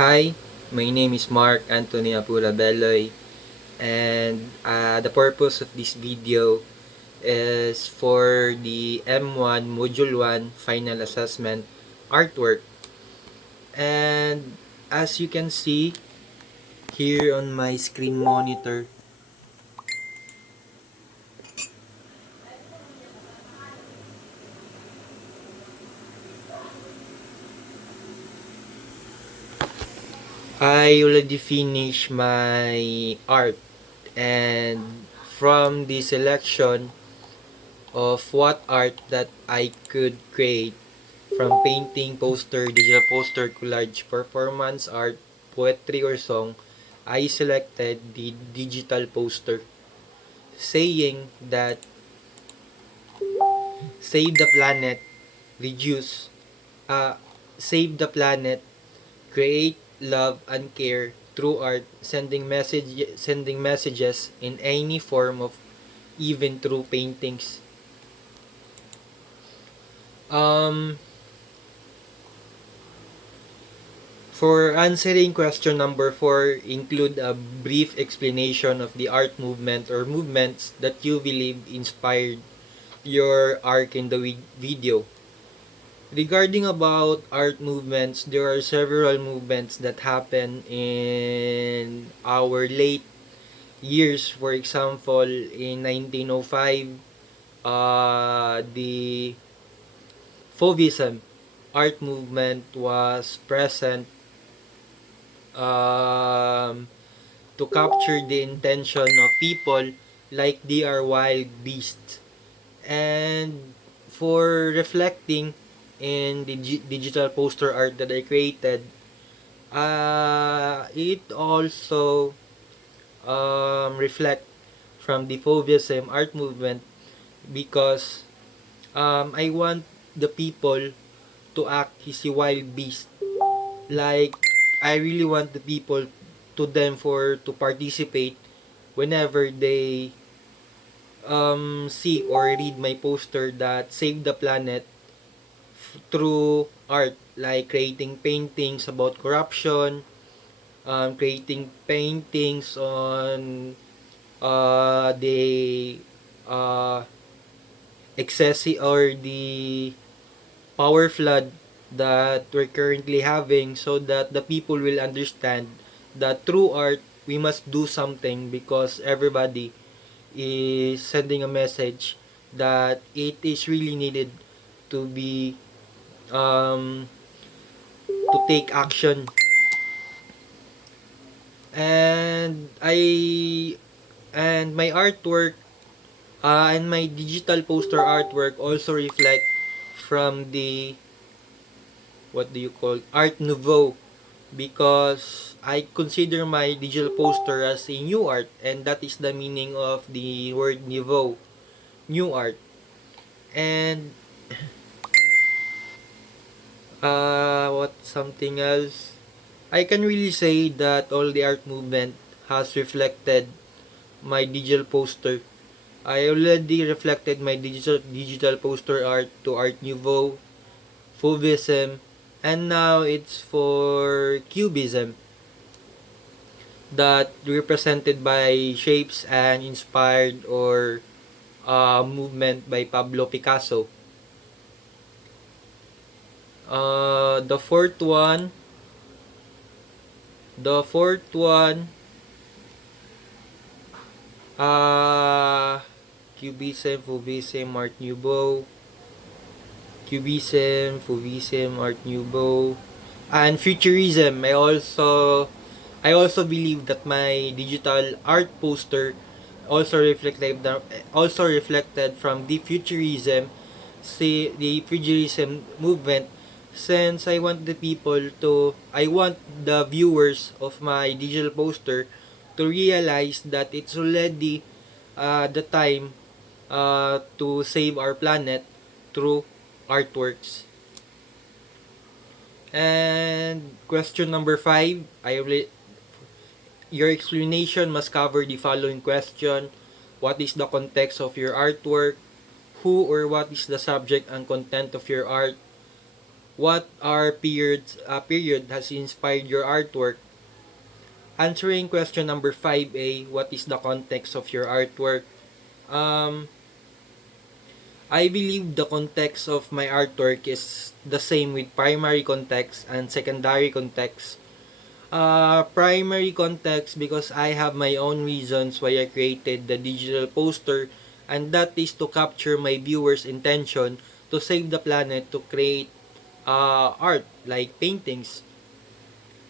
Hi, my name is Mark Anthony Apura Beloy, and the purpose of this video is for the M1 Module 1 Final Assessment artwork. And as you can see here on my screen monitor, I already finished my art, and from the selection of what art that I could create, from painting, poster, digital poster, collage, performance art, poetry, or song, I selected the digital poster, saying that save the planet, reduce, uh, save the planet, create love and care through art, sending messages in any form of, even through paintings. Um, For answering question number 4, include a brief explanation of the art movement or movements that you believe inspired your arc in the video. Regarding about art movements, there are several movements that happen in our late years. For example, in 1905, the Fauvism art movement was present, um, to capture the intention of people like they are wild beasts. And for reflecting in the digital poster art that I created, it also reflect from the Fauvism art movement, because I want the people to act as a wild beast. Like, I really want the people to participate whenever they see or read my poster that save the planet through art, like creating paintings about corruption, creating paintings on the uh, excessive or the power flood that we're currently having, so that the people will understand that through art we must do something, because everybody is sending a message that it is really needed to be to take action. And my artwork, and my digital poster artwork also reflect from the, what do you call, art nouveau, because I consider my digital poster as a new art, and that is the meaning of the word nouveau, new art. And what something else? I can really say that all the art movement has reflected my digital poster. I already reflected my digital poster art to Art Nouveau, Fauvism, and now it's for Cubism, that represented by shapes and inspired or movement by Pablo Picasso. The fourth one, uh, Cubism, Fauvism, Art Nouveau, Cubism, Fauvism, Art Nouveau, and Futurism. I also believe that my digital art poster also reflected from the Futurism, see the Futurism movement, since I want the viewers of my digital poster to realize that it's already the time to save our planet through artworks. And question number 5, your explanation must cover the following question: what is the context of your artwork? Who or what is the subject and content of your art? What are period has inspired your artwork? Answering question number 5A, what is the context of your artwork? Um, I believe the context of my artwork is the same with primary context and secondary context. Primary context because I have my own reasons why I created the digital poster, and that is to capture my viewers' intention to save the planet, to create art like paintings.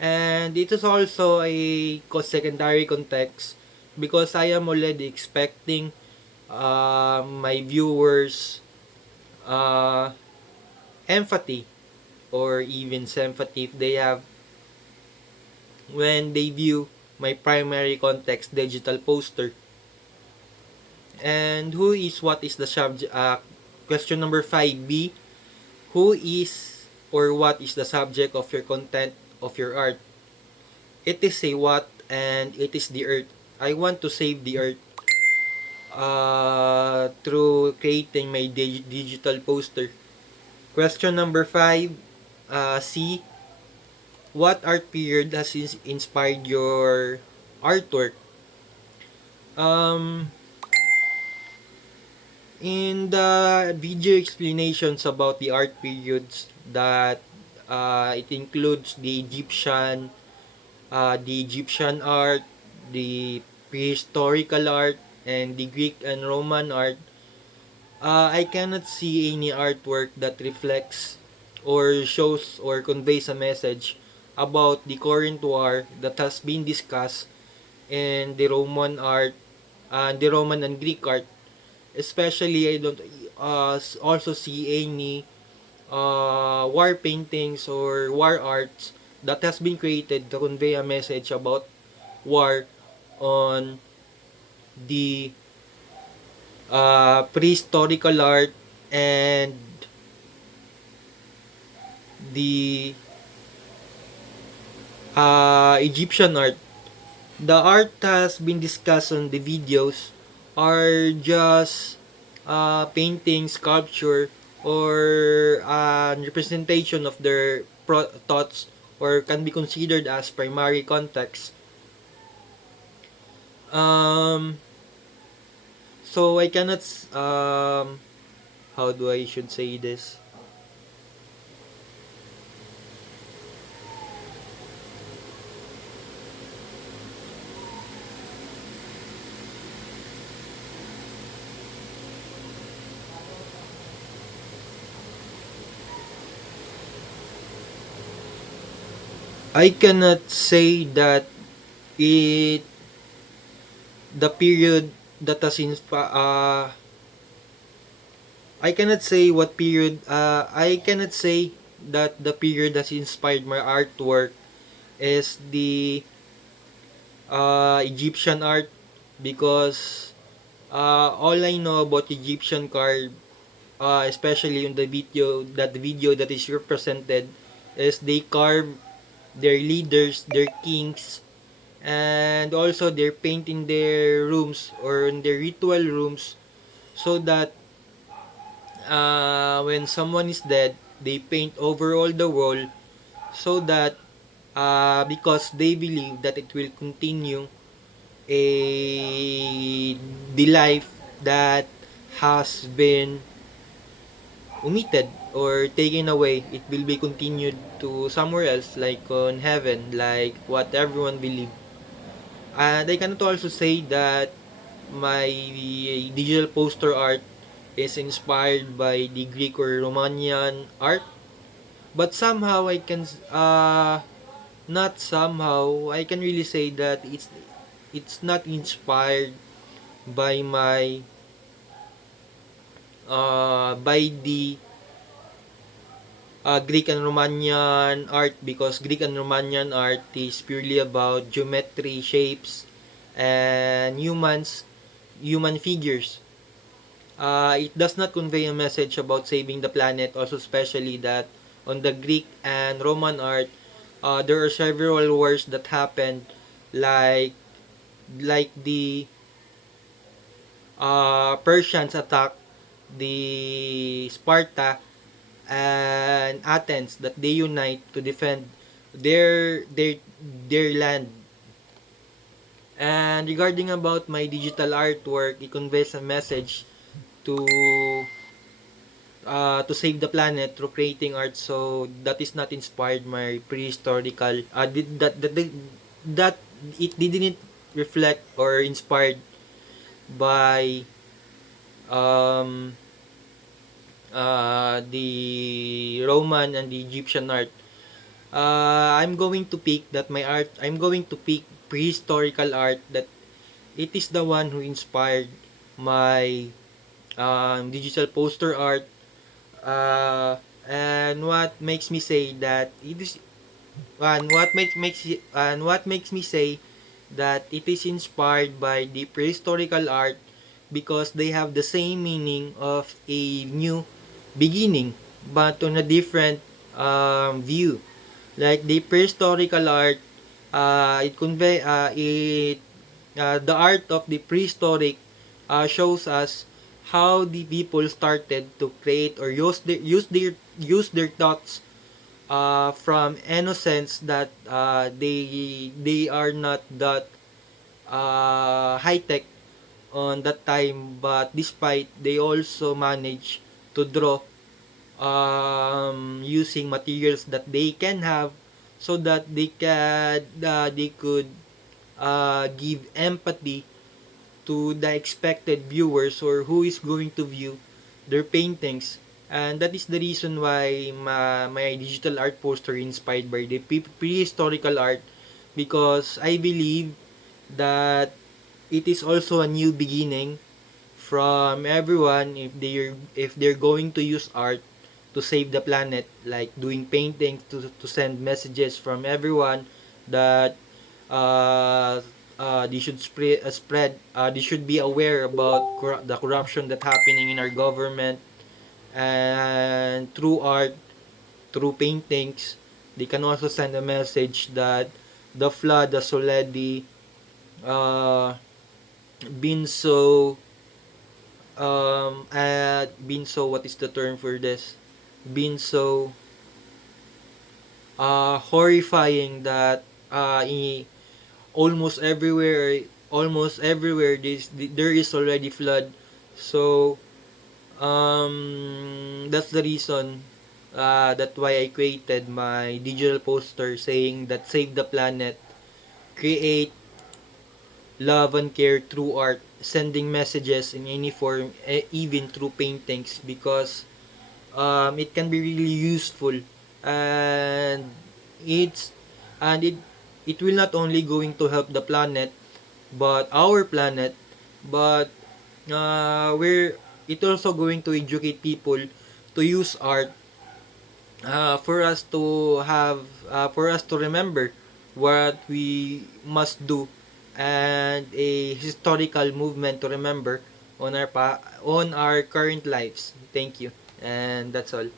And it is also a secondary context because I am already expecting my viewers uh, empathy or even sympathy if they have when they view my primary context digital poster. And who is what is the subject? Question number 5B. Who is or what is the subject of your content of your art? It is a what and it is the earth. I want to save the earth through creating my digital poster. Question number 5. C. What art period has inspired your artwork? Um, in the video explanations about the art periods that it includes the Egyptian art, the prehistorical art, and the Greek and Roman art. I cannot see any artwork that reflects or shows or conveys a message about the current war that has been discussed in the Roman and Greek art. Especially, I don't also see any war paintings or war arts that has been created to convey a message about war on the prehistorical art and the Egyptian art. The art has been discussed on the videos are just painting, sculpture, or representation of their thoughts or can be considered as primary context. Um, so I cannot, how do I should say this? I cannot say that it the period that has I cannot say what period I cannot say that the period that inspired my artwork is the Egyptian art because all I know about Egyptian card especially in the video that is represented is they carve their leaders, their kings, and also they're painting their rooms or in their ritual rooms so that when someone is dead, they paint over all the wall so that because they believe that it will continue a the life that has been omitted or taken away, it will be continued to somewhere else like on heaven, like what everyone believe. And I cannot also say that my digital poster art is inspired by the Greek or Romanian art, but somehow I can not somehow I can really say that it's not inspired by my by the Greek and Romanian art because Greek and Romanian art is purely about geometry, shapes, and human figures. It does not convey a message about saving the planet, also especially that on the Greek and Roman art, there are several wars that happened like the Persians attack the Sparta and Athens, that they unite to defend their their their land. And regarding about my digital artwork, it conveys a message to to save the planet through creating art. So that is not inspired my prehistorical that it didn't reflect or inspired by um the Roman and the Egyptian art. I'm going to pick prehistorical art, that it is the one who inspired my digital poster art. And what makes me say that it is and what makes me say that it is inspired by the prehistorical art, because they have the same meaning of a new beginning, but on a different view. Like the prehistorical art, the art of the prehistoric shows us how the people started to create or use their thoughts from innocence, that they are not that high tech on that time, but despite they also manage to draw using materials that they can have, so that they could give empathy to the expected viewers, or who is going to view their paintings. And that is the reason why my digital art poster inspired by the prehistorical art, because I believe that it is also a new beginning from everyone, if they're going to use art to save the planet, like doing paintings to send messages from everyone, that uh, they should they should be aware about the corruption that happening in our government. And through art, through paintings, they can also send a message that the flood has already uh, been so been so, what is the term for this, been so horrifying, that almost everywhere there is already flood. So that's the reason that why I created my digital poster saying that save the planet, create love and care through art, sending messages in any form, even through paintings, because it can be really useful. And it's and it will not only going to help the planet, but our planet, but we're it also going to educate people to use art, for us to remember what we must do, and a historical movement to remember on our current lives. Thank you, and that's all.